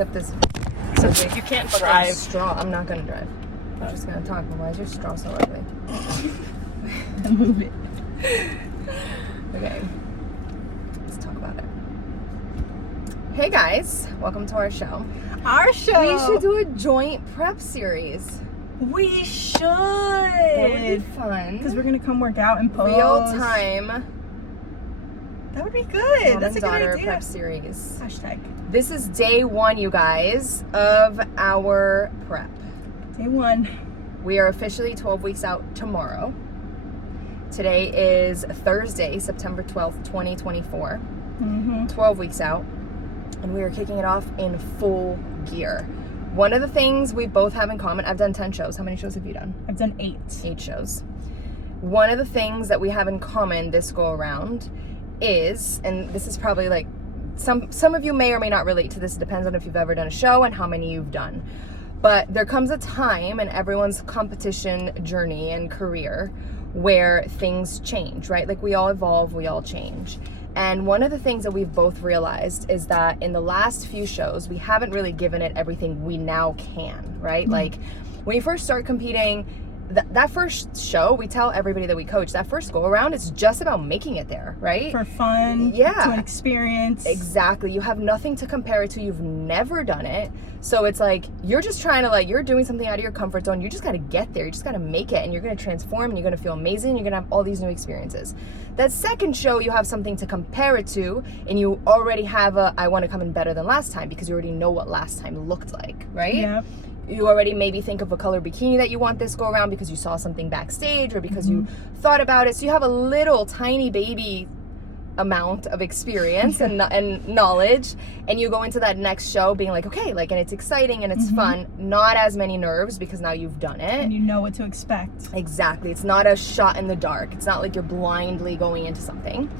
except this. So you can't drive. Straw. I'm not gonna drive. I'm just gonna talk. Why is your straw so ugly? Move it. Okay. Let's talk about it. Hey guys, welcome to our show. Our show. We should do a joint prep series. We should. That would be fun. Because we're gonna come work out and pose. Real time. That would be good. Mom That's a and good daughter idea. prep series. Hashtag. This is day 1, you guys, of our prep. Day 1. We are officially 12 weeks out tomorrow. Today is Thursday, September 12th, 2024. 12 weeks out. And we are kicking it off in full gear. One of the things we both have in common, I've done 10 shows. How many shows have you done? I've done 8. 8 shows. One of the things that we have in common this go around is, and this is probably like, some of you may or may not relate to this. It depends on if you've ever done a show and how many you've done. But there comes a time in everyone's competition journey and career where things change, right? Like we all evolve, we all change. And one of the things that we've both realized is that in the last few shows, we haven't really given it everything we now can, right? Like when you first start competing, that first show, we tell everybody that we coach, that first go around, it's just about making it there, right? For fun. Yeah. To an experience. Exactly. You have nothing to compare it to. You've never done it. So it's like, you're just trying to like, you're doing something out of your comfort zone. You just got to get there. You just got to make it, and you're going to transform, and you're going to feel amazing. You're going to have all these new experiences. That second show, you have something to compare it to, and you already have I want to come in better than last time, because you already know what last time looked like, right? Yeah. You already maybe think of a color bikini that you want this go around because you saw something backstage or because you thought about it. So you have a little tiny baby amount of experience and knowledge, and you go into that next show being like, okay, like, and it's exciting and it's fun, not as many nerves because now you've done it. And you know what to expect. Exactly. It's not a shot in the dark. It's not like you're blindly going into something.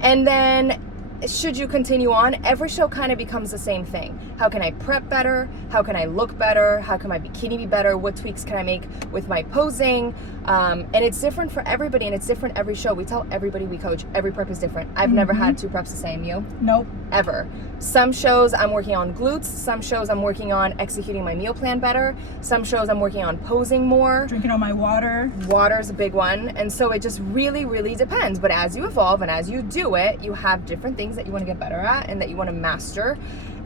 And then should you continue on, every show kind of becomes the same thing. How can I prep better? How can I look better? How can my bikini be better? What tweaks can I make with my posing? And it's different for everybody, and it's different every show. We tell everybody we coach, every prep is different. I've never had 2 preps the same. You? Nope. Ever. Some shows I'm working on glutes. Some shows I'm working on executing my meal plan better. Some shows I'm working on posing more. Drinking all my water. Water's a big one. And so it just really, really depends. But as you evolve and as you do it, you have different things that you want to get better at and that you want to master.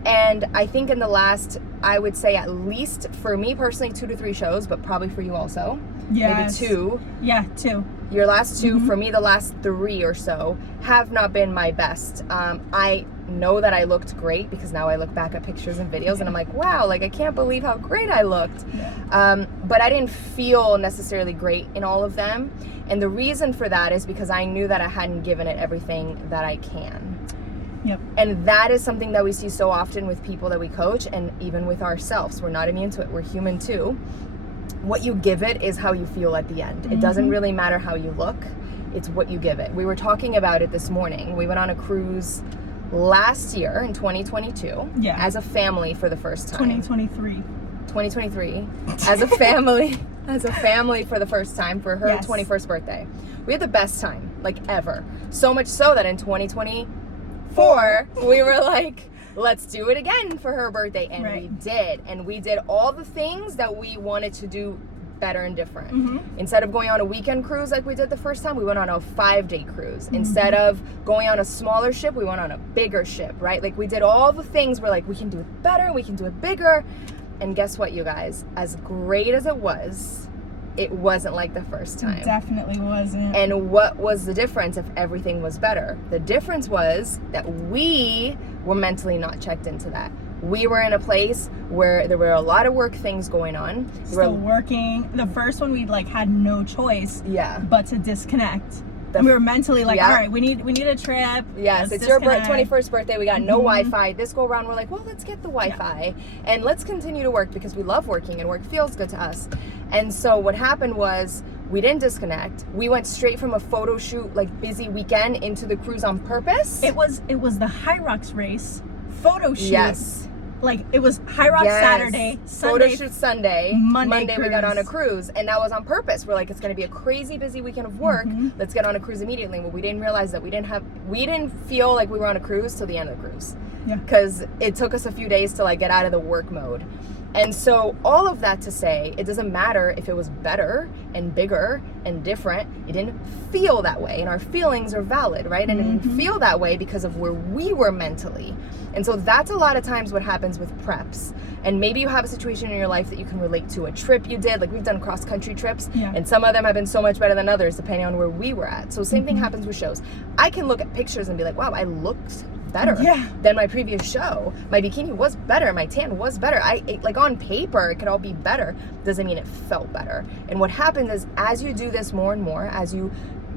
And I think in the last, I would say at least for me personally, 2 to 3 shows, but probably for you also. Yes. Maybe 2. Yeah, 2. Your last 2, for me, the last 3 or so have not been my best. I know that I looked great because now I look back at pictures and videos and I'm like, wow, like I can't believe how great I looked. Yeah. But I didn't feel necessarily great in all of them. And the reason for that is because I knew that I hadn't given it everything that I can. Yep. And that is something that we see so often with people that we coach, and even with ourselves. We're not immune to it. We're human too. What you give it is how you feel at the end. It doesn't really matter how you look. It's what you give it. We were talking about it this morning. We went on a cruise last year in 2022 as a family for the first time. 2023 as a family for the first time for her 21st birthday. We had the best time, like ever. So much so that in 2024 we were like, let's do it again for her birthday, and we did. And we did all the things that we wanted to do better and different. Instead of going on a weekend cruise like we did the first time, we went on a 5-day cruise. Instead of going on a smaller ship, we went on a bigger ship, right? Like we did all the things. We're like, we can do it better, we can do it bigger. And guess what, you guys? As great as it wasn't like the first time. It definitely wasn't. And what was the difference if everything was better? The difference was that we were mentally not checked into that. We were in a place where there were a lot of work things going on. Still working. The first one we like had no choice but to disconnect. And we were mentally like, all right, we need a trip. Yes, it's your 21st birthday. We got no Wi-Fi. This go around, we're like, well, let's get the Wi-Fi and let's continue to work because we love working and work feels good to us. And so what happened was we didn't disconnect. We went straight from a photo shoot, like busy weekend, into the cruise on purpose. It was the High Rocks race photo shoot. Yes. Like it was High Rocks Saturday, Sunday, photo shoot Sunday, Monday we got on a cruise, and that was on purpose. We're like, it's going to be a crazy busy weekend of work. Let's get on a cruise immediately. But we didn't realize that we didn't feel like we were on a cruise till the end of the cruise. because it took us a few days to like get out of the work mode. And so all of that to say, it doesn't matter if it was better and bigger and different. It didn't feel that way, and our feelings are valid, right? And it didn't feel that way because of where we were mentally. And so that's a lot of times what happens with preps. And maybe you have a situation in your life that you can relate to, a trip you did. Like we've done cross-country trips, and some of them have been so much better than others depending on where we were at. So same thing happens with shows. I can look at pictures and be like, wow, I looked better than my previous show. My bikini was better, my tan was better. Like on paper it could all be better, doesn't mean it felt better. And what happens is, as you do this more and more, as you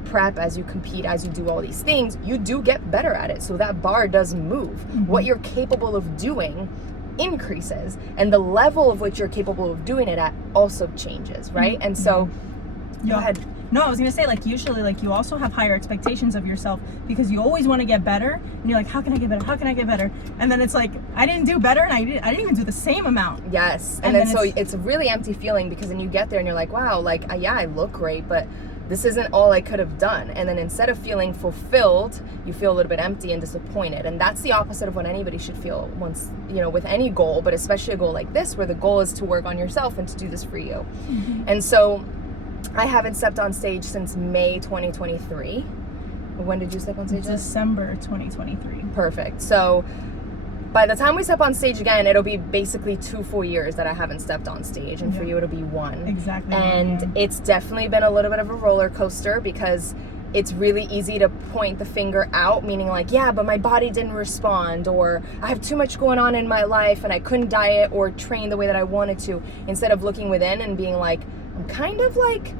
prep, as you compete, as you do all these things, you do get better at it. So that bar does move. What you're capable of doing increases, and the level of which you're capable of doing it at also changes, right? And so go ahead. No, I was gonna say, like, usually, like, you also have higher expectations of yourself because you always want to get better, and you're like, how can I get better? How can I get better? And then it's like, I didn't do better, and I didn't even do the same amount. Yes, and then so it's a really empty feeling, because then you get there and you're like, wow, like, yeah, I look great, but this isn't all I could have done. And then instead of feeling fulfilled, you feel a little bit empty and disappointed. And that's the opposite of what anybody should feel once, you know, with any goal, but especially a goal like this, where the goal is to work on yourself and to do this for you. And so I haven't stepped on stage since May 2023. When did you step on stage? December 2023. Perfect. So by the time we step on stage again, it'll be basically 2 full years that I haven't stepped on stage. And for you, it'll be 1. Exactly. And it's definitely been a little bit of a roller coaster, because it's really easy to point the finger out, meaning like, yeah, but my body didn't respond, or I have too much going on in my life and I couldn't diet or train the way that I wanted to, instead of looking within and being like, I'm kind of like,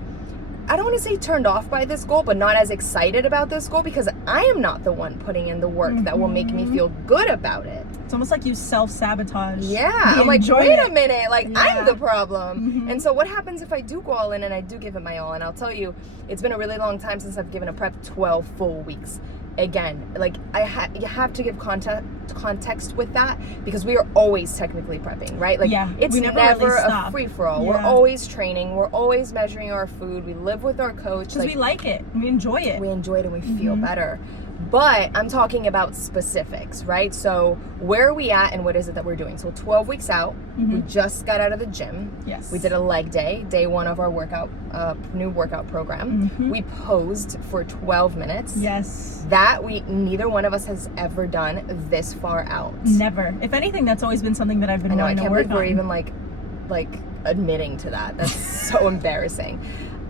I don't want to say turned off by this goal, but not as excited about this goal, because I am not the one putting in the work that will make me feel good about it. It's almost like you self-sabotage. Yeah, I'm like, wait a minute, like, I'm the problem. And so what happens if I do go all in and I do give it my all? And I'll tell you, it's been a really long time since I've given a prep 12 full weeks. Again, like, you have to give context with that, because we are always technically prepping, right? Like, it's never really a free-for-all. We're always training. We're always measuring our food. We live with our coach. Because we like it. We enjoy it. We enjoy it and we feel better. But I'm talking about specifics, right? So where are we at and what is it that we're doing? So 12 weeks out, we just got out of the gym. Yes. We did a leg day, day 1 of our workout, new workout program. We posed for 12 minutes. Yes. That neither one of us has ever done this far out. Never. If anything, that's always been something that I've been wanting to work on. I can't believe we're even like admitting to that. That's so embarrassing.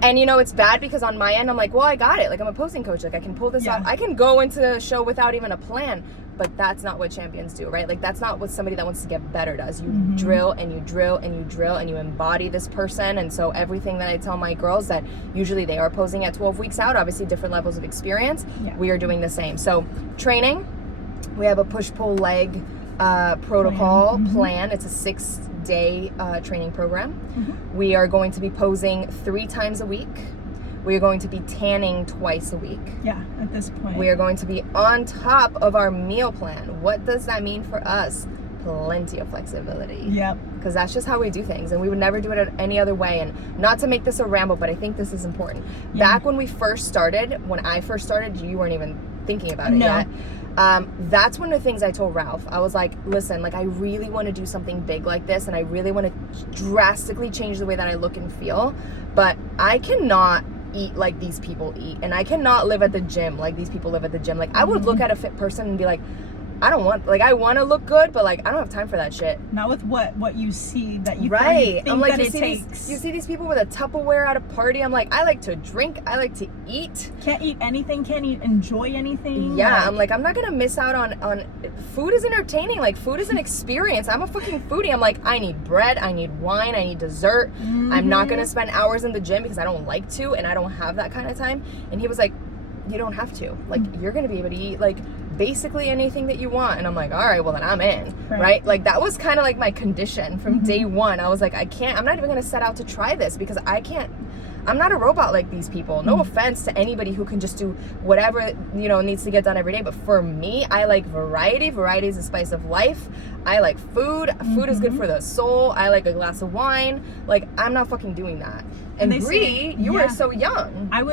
And you know, it's bad because on my end, I'm like, well, I got it. Like, I'm a posing coach. Like, I can pull this off. I can go into a show without even a plan. But that's not what champions do, right? Like, that's not what somebody that wants to get better does. You drill and you drill and you drill and you embody this person. And so everything that I tell my girls, that usually they are posing at 12 weeks out, obviously different levels of experience, we are doing the same. So training, we have a push-pull leg protocol plan. It's a 6-day training program. We are going to be posing 3 times a week. We are going to be tanning twice a week. Yeah, at this point. We are going to be on top of our meal plan. What does that mean for us? Plenty of flexibility. Yep. Because that's just how we do things, and we would never do it any other way. And not to make this a ramble, but I think this is important. Back when I first started, you weren't even thinking about it yet. That's one of the things I told Ralph. I was like, listen, like, I really want to do something big like this, and I really want to drastically change the way that I look and feel, but I cannot eat like these people eat, and I cannot live at the gym like these people live at the gym. Like, I would look at a fit person and be like, I want to look good, but like, I don't have time for that shit. Not with what you see that you think I'm like, that it takes. You see these people with a Tupperware at a party. I'm like, I like to drink, I like to eat. Can't eat anything, can't enjoy anything. Yeah, I'm like, I'm not gonna miss out on food. Is entertaining. Like, food is an experience. I'm a fucking foodie. I'm like, I need bread, I need wine, I need dessert. I'm not gonna spend hours in the gym because I don't like to, and I don't have that kind of time. And he was like, you don't have to. Like, you're gonna be able to eat like basically anything that you want. And I'm like, all right, well then I'm in, right? Like, that was kind of like my condition from day 1. I was like, I'm not even gonna set out to try this, because I'm not a robot like these people. No offense to anybody who can just do whatever, you know, needs to get done every day. But for me, I like variety. Variety is the spice of life. I like food. Food is good for the soul. I like a glass of wine. Like, I'm not fucking doing that. And they Bree, say, you were so young. I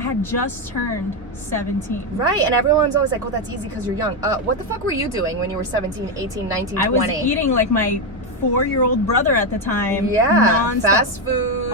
had just turned 17. Right, and everyone's always like, oh, that's easy because you're young. What the fuck were you doing when you were 17, 18, 19, 20? I was eating like my 4-year-old brother at the time. Yeah, non-stop. fast food.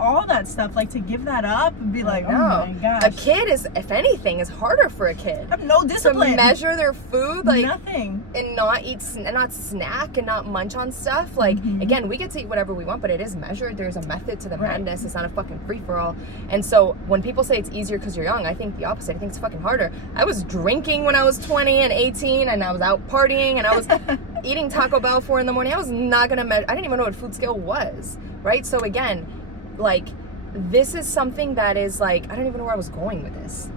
All that stuff, like to give that up and be like, oh my gosh. A kid is, if anything, is harder for a kid. I have no discipline. To measure their food, like nothing, and not eat, and not snack, and not munch on stuff. Like again, we get to eat whatever we want, but it is measured. There's a method to the madness. It's not a fucking free for all. And so when people say it's easier because you're young, I think the opposite. I think it's fucking harder. I was drinking when I was 20 and 18, and I was out partying, and I was eating Taco Bell 4 in the morning. I was not gonna measure. I didn't even know what food scale was, right? So again, like, this is something that is like, I don't even know where I was going with this.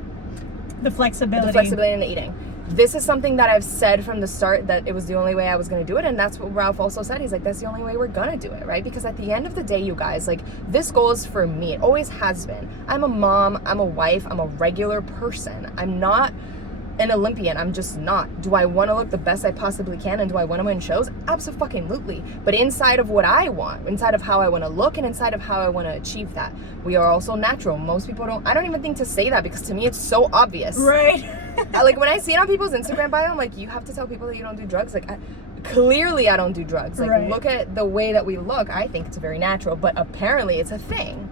The flexibility. The flexibility in the eating. This is something that I've said from the start that it was the only way I was going to do it. And that's what Ralph also said. He's like, that's the only way we're going to do it, right? Because at the end of the day, you guys, like, this goal is for me. It always has been. I'm a mom. I'm a wife. I'm a regular person. I'm not an Olympian. I'm just not. Do I want to look the best I possibly can, and do I want to win shows? Absolutely. But inside of what I want, inside of how I want to look, and inside of how I want to achieve that, we are also natural. Most people don't. I don't even think to say that, because to me it's so obvious. Right. Like when I see it on people's Instagram bio, I'm like, you have to tell people that you don't do drugs. Like, clearly I don't do drugs. Like, look at the way that we look. I think it's very natural, but apparently it's a thing.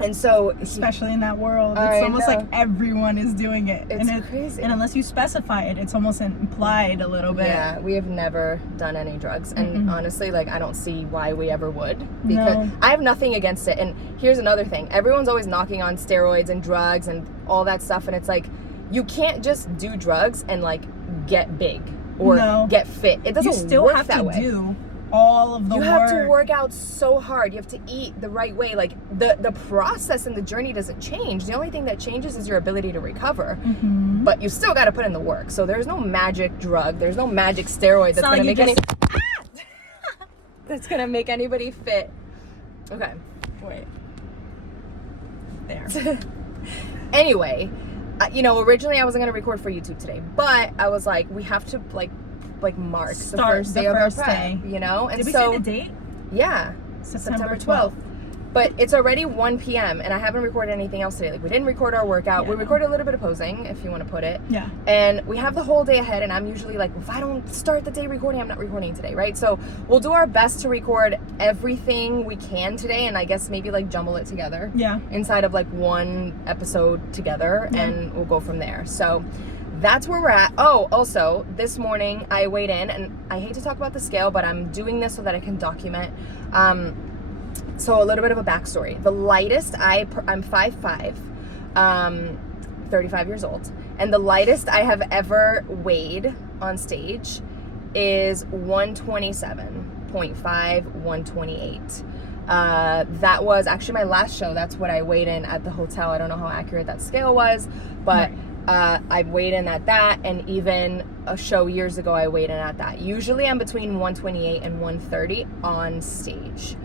And so, especially in that world, it's almost like everyone is doing it. It's crazy. And unless you specify it, it's almost implied a little bit. Yeah, we have never done any drugs. And honestly, like, I don't see why we ever would. Because I have nothing against it. And here's another thing. Everyone's always knocking on steroids and drugs and all that stuff. And it's like, you can't just do drugs and, like, get big or get fit. It doesn't work that way. You still have to do all of the work. You have to work out so hard. You have to eat the right way. Like, the process and the journey doesn't change. The only thing that changes is your ability to recover. But you still got to put in the work. So there's no magic drug. There's no magic steroid that's going to make that's going to make anybody fit. Okay. Wait. There. Anyway, you know, originally I wasn't going to record for YouTube today, but I was like, we have to like mark the first day of our prep, you know? And did we say the date? Yeah. September 12th. But it's already 1 p.m. and I haven't recorded anything else today. Like, we didn't record our workout. We recorded a little bit of posing, if you want to put it. Yeah. And we have the whole day ahead, and I'm usually like, if I don't start the day recording, I'm not recording today, right? So we'll do our best to record everything we can today, and I guess maybe like jumble it together. Yeah. Inside of like one episode together, and we'll go from there. So that's where we're at. Oh, also, this morning I weighed in, and I hate to talk about the scale, but I'm doing this so that I can document. So a little bit of a backstory. The lightest I'm 5'5", 35 years old, and the lightest I have ever weighed on stage is 127.5, 128. That was actually my last show. That's what I weighed in at the hotel. I don't know how accurate that scale was, but I weighed in at that, and even a show years ago I weighed in at that. Usually I'm between 128 and 130 on stage.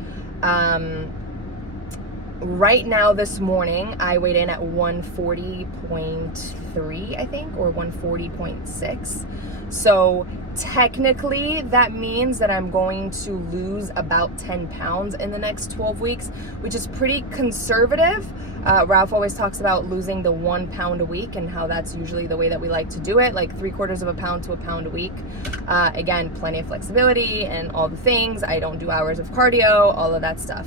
Right now this morning I weighed in at 140.3, I think, or 140.6. So technically that means that I'm going to lose about 10 pounds in the next 12 weeks, which is pretty conservative. Ralph always talks about losing the 1 pound a week, and how that's usually the way that we like to do it, like 3/4 of a pound to a pound a week. Again, plenty of flexibility and all the things. I don't do hours of cardio, all of that stuff.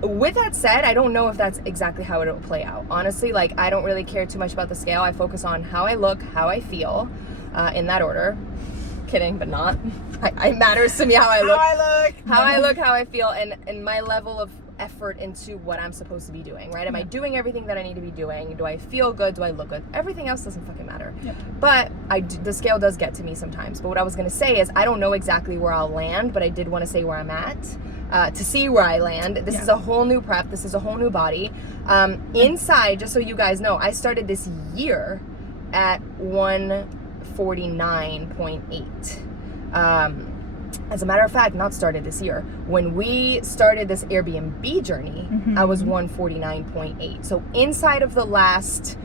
With that said, I don't know if that's exactly how it'll play out. Honestly, like, I don't really care too much about the scale. I focus on how I look, how I feel, in that order. Kidding, but not. It matters to me how I look. How I feel, and my level of effort into what I'm supposed to be doing, right? Am I doing everything that I need to be doing? Do I feel good? Do I look good? Everything else doesn't fucking matter. Yep. But the scale does get to me sometimes. But what I was going to say is, I don't know exactly where I'll land, but I did want to say where I'm at. To see where I land. This is a whole new prep. This is a whole new body. Inside, just so you guys know, I started this year at 149.8. As a matter of fact, not started this year. When we started this Airbnb journey, I was 149.8. So inside of the last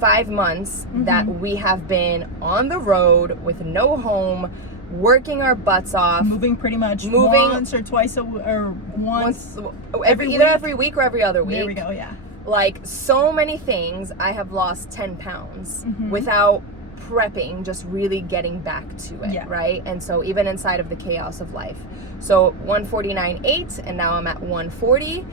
5 months that we have been on the road with no home, working our butts off, moving pretty much once or twice or once every week or every other week. There we go. Yeah. Like so many things, I have lost 10 pounds without prepping, just really getting back to it, right? And so even inside of the chaos of life. So 149.8 and now I'm at 140.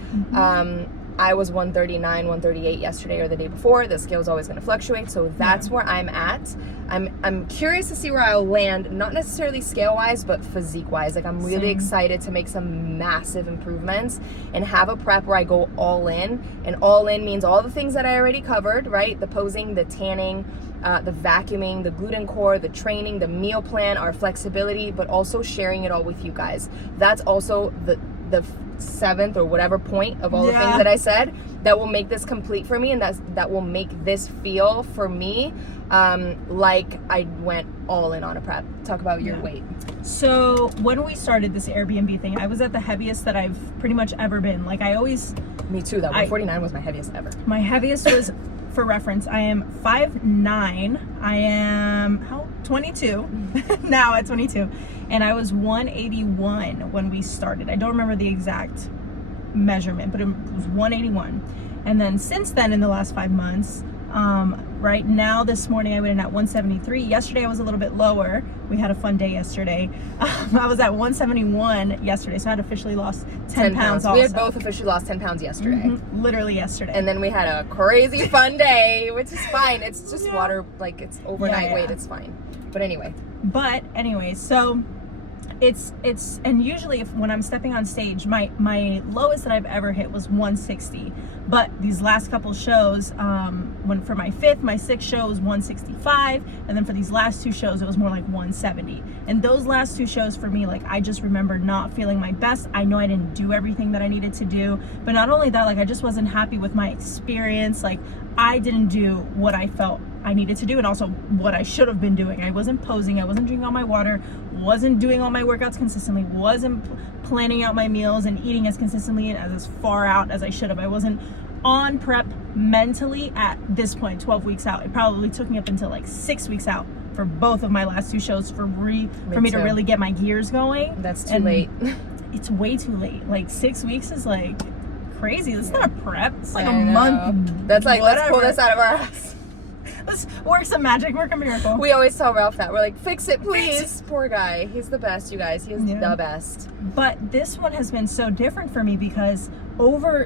I was 139, 138 yesterday or the day before. The scale is always going to fluctuate, so that's where I'm at. I'm curious to see where I'll land, not necessarily scale-wise, but physique-wise. Like I'm really excited to make some massive improvements and have a prep where I go all in. And all in means all the things that I already covered, right? The posing, the tanning, the vacuuming, the gluten core, the training, the meal plan, our flexibility, but also sharing it all with you guys. That's also the seventh or whatever point of all the things that I said that will make this complete for me, and that will make this feel for me like I went all in on a prep. Talk about your weight. So when we started this Airbnb thing, I was at the heaviest that I've pretty much ever been. Like I always... Me too, that 149 was my heaviest ever. My heaviest was, for reference, I am 5'9". I am 22 now at 22, and I was 181 when we started. I don't remember the exact measurement, but it was 181. And then since then, in the last 5 months, right now this morning I went in at 173. Yesterday I was a little bit lower. We had a fun day yesterday. I was at 171 yesterday, so I had officially lost 10 pounds also. We had both officially lost 10 pounds yesterday. Literally yesterday. And then we had a crazy fun day, which is fine. It's just water, like it's overnight weight, it's fine. But anyway, so it's and usually when I'm stepping on stage, my lowest that I've ever hit was 160. But these last couple shows, when for my 5th, my 6th show was 165, and then for these last 2 shows it was more like 170. And those last 2 shows for me, like I just remember not feeling my best. I know I didn't do everything that I needed to do, but not only that, like I just wasn't happy with my experience. Like I didn't do what I felt I needed to do, and also what I should have been doing. I wasn't posing, I wasn't drinking all my water, wasn't doing all my workouts consistently, wasn't planning out my meals and eating as consistently and as far out as I should have. I wasn't on prep mentally at this point, 12 weeks out. It probably took me up until like 6 weeks out for both of my last 2 shows for me to really get my gears going. That's too late. It's way too late. Like 6 weeks is like crazy. It's not a prep. It's like a month. That's like, let's pull this out of our ass. Let's work some magic, work a miracle. We always tell Ralph that. We're like, fix it, please. Poor guy. He's the best, you guys. He is the best. But this one has been so different for me because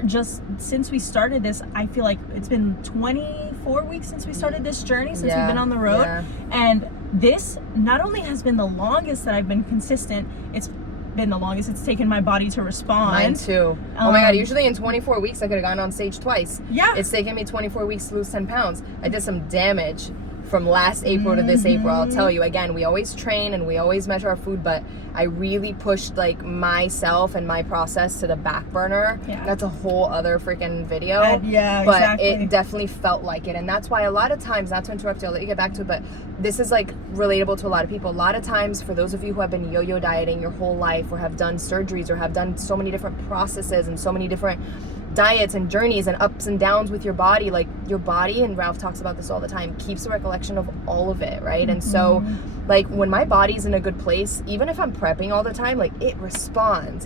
just since we started this, I feel like it's been 24 weeks since we started this journey, since we've been on the road. Yeah. And this not only has been the longest that I've been consistent, it's been the longest it's taken my body to respond. Mine too. Oh my god, usually in 24 weeks I could have gone on stage twice. Yeah. It's taken me 24 weeks to lose 10 pounds. I did some damage from last April to this April. I'll tell you, again, we always train and we always measure our food, but I really pushed like myself and my process to the back burner. Yeah. That's a whole other freaking video. But it definitely felt like it. And that's why a lot of times, not to interrupt you, I'll let you get back to it, but this is like relatable to a lot of people. A lot of times for those of you who have been yo-yo dieting your whole life or have done surgeries or have done so many different processes and so many different diets and journeys and ups and downs with your body, like your body, and Ralph talks about this all the time, keeps a recollection of all of it, right? And so like when my body's in a good place, even if I'm prepping all the time, like it responds.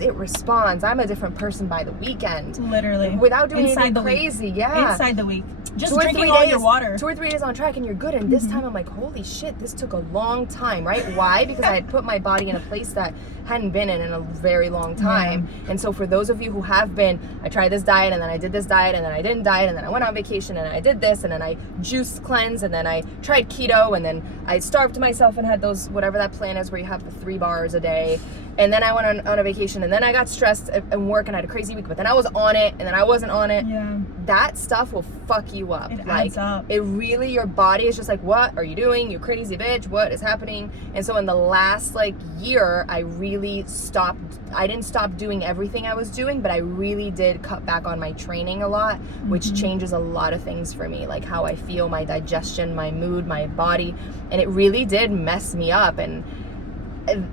I'm a different person by the weekend, literally, without doing anything crazy. Inside the week, just drinking all your water. 2 or 3 days on track and you're good. And this time I'm like, holy shit, this took a long time, right? Why? Because I had put my body in a place that hadn't been in a very long time. And so for those of you who have been, I tried this diet and then I did this diet and then I didn't diet and then I went on vacation and I did this and then I juice cleanse and then I tried keto and then I starved myself and had those, whatever that plan is where you have the 3 bars a day. And then I went on a vacation and then I got stressed and work and I had a crazy week, but then I was on it and then I wasn't on it. That stuff will fuck you up. It adds up. It really, your body is just like, what are you doing? You crazy bitch, what is happening? And so in the last like year, I really stopped. I didn't stop doing everything I was doing, but I really did cut back on my training a lot, which changes a lot of things for me, like how I feel, my digestion, my mood, my body. And it really did mess me up. And it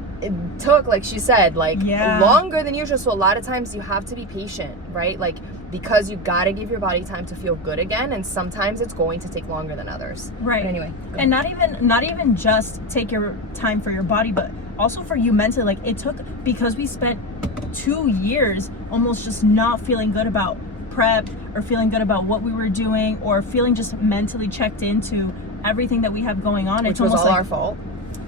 took, like she said, like longer than usual. So a lot of times you have to be patient, right? Like because you got to give your body time to feel good again, and sometimes it's going to take longer than others. Right. But anyway, and not even just take your time for your body, but also for you mentally. Like, it took, because we spent 2 years almost just not feeling good about prep, or feeling good about what we were doing, or feeling just mentally checked into everything that we have going on. Which it's was almost all like, our fault.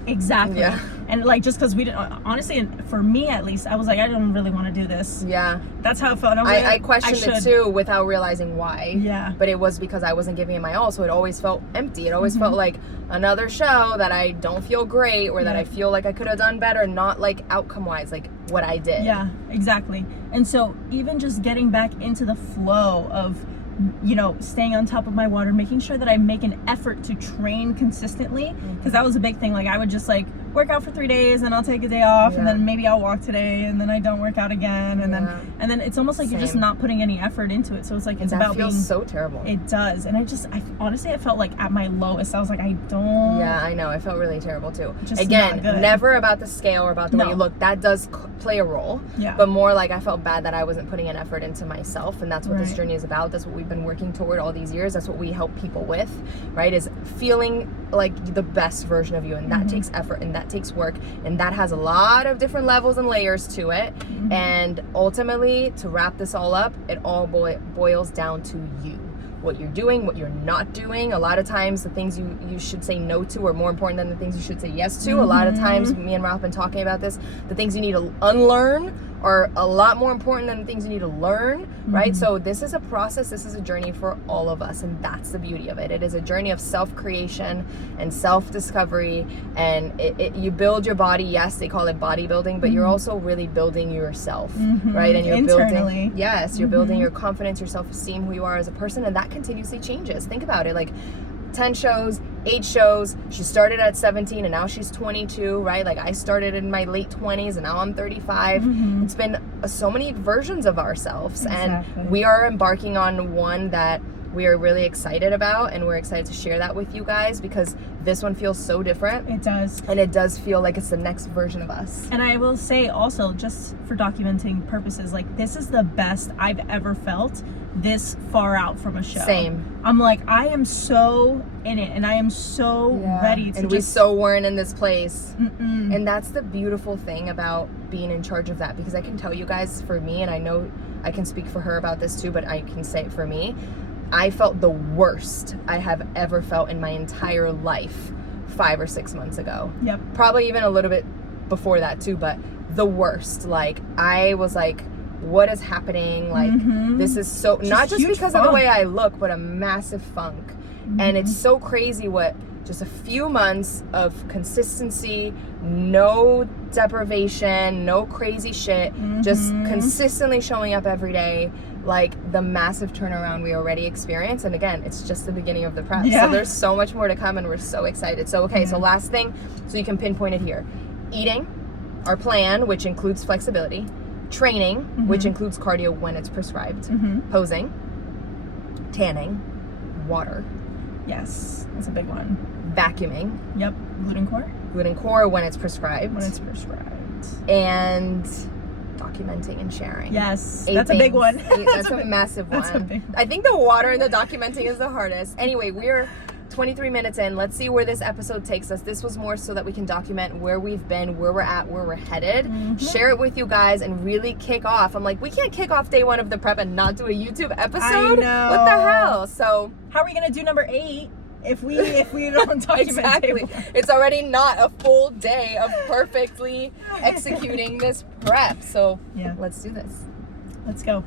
Exactly. Yeah. And like, just because we didn't, honestly, and for me at least, I was like, I don't really want to do this. Yeah. That's how it felt. I questioned it too without realizing why. Yeah. But it was because I wasn't giving it my all, so it always felt empty. It always felt like another show that I don't feel great, or that I feel like I could have done better, not like outcome wise, like what I did. Yeah, exactly. And so even just getting back into the flow of, you know, staying on top of my water, making sure that I make an effort to train consistently, because that was a big thing. Like, I would just like work out for 3 days, and I'll take a day off, and then maybe I'll walk today, and then I don't work out again, and then it's almost like you're just not putting any effort into it. So it's like, it's about being, so terrible. It does. And I honestly, I felt like at my lowest. I was like, I don't. Yeah, I know. I felt really terrible too. Just Again, not good. never about the scale or about the way you look. That does play a role. Yeah. But more like, I felt bad that I wasn't putting an effort into myself, and that's what this Right. journey is about. That's what we've been working toward all these years. That's what we help people with, right? Is feeling like the best version of you, and that takes effort, and that takes work, and that has a lot of different levels and layers to it. And ultimately, to wrap this all up, it all boils down to you. What you're doing, what you're not doing. A lot of times the things you should say no to are more important than the things you should say yes to. A lot of times, me and Ralph have been talking about this, the things you need to unlearn are a lot more important than the things you need to learn, right? So this is a process, this is a journey for all of us, and that's the beauty of it. It is a journey of self-creation and self-discovery, and you build your body. Yes, they call it bodybuilding, but you're also really building yourself, right? And you're internally. You're building your confidence, your self-esteem, who you are as a person, and that continuously changes. Think about it, like 10 shows, 8 shows. She started at 17 and now she's 22, right? Like, I started in my late 20s and now I'm 35. It's been so many versions of ourselves, and we are embarking on one that we are really excited about, and we're excited to share that with you guys, because this one feels so different. It does. And it does feel like it's the next version of us. And I will say also, just for documenting purposes, like, this is the best I've ever felt this far out from a show. Same. I'm like, I am so in it, and I am so ready to. And we so weren't in this place. And that's the beautiful thing about being in charge of that, because I can tell you guys, for me, and I know I can speak for her about this too, but I can say it for me, I felt the worst I have ever felt in my entire life 5 or 6 months ago. Yep. Probably even a little bit before that too, but the worst. Like, I was like, what is happening? Like, this is so, not just because funk. of the way I look, but a massive funk. And it's so crazy what just a few months of consistency, no deprivation, no crazy shit, just consistently showing up every day, like the massive turnaround we already experienced. And again, it's just the beginning of the prep. So there's so much more to come, and we're so excited. So okay, so last thing, so you can pinpoint it here: eating, our plan, which includes flexibility; training, which includes cardio when it's prescribed; posing, tanning, water. Yes, that's a big one. Vacuuming. Yep. Gluten core. Gluten core when it's prescribed. When it's prescribed. And documenting and sharing. Yes, that's a big one. That's a massive one. That's a big one. I think the water and the documenting is the hardest. Anyway, we're 23 minutes in. Let's see where this episode takes us. This was more so that we can document where we've been, where we're at, where we're headed, share it with you guys, and really kick off. I'm like, we can't kick off day 1 of the prep and not do a YouTube episode. I know. What the hell? So how are we gonna do number 8 if we don't document? exactly. It's already not a full day of perfectly executing this prep. So let's do this. Let's go.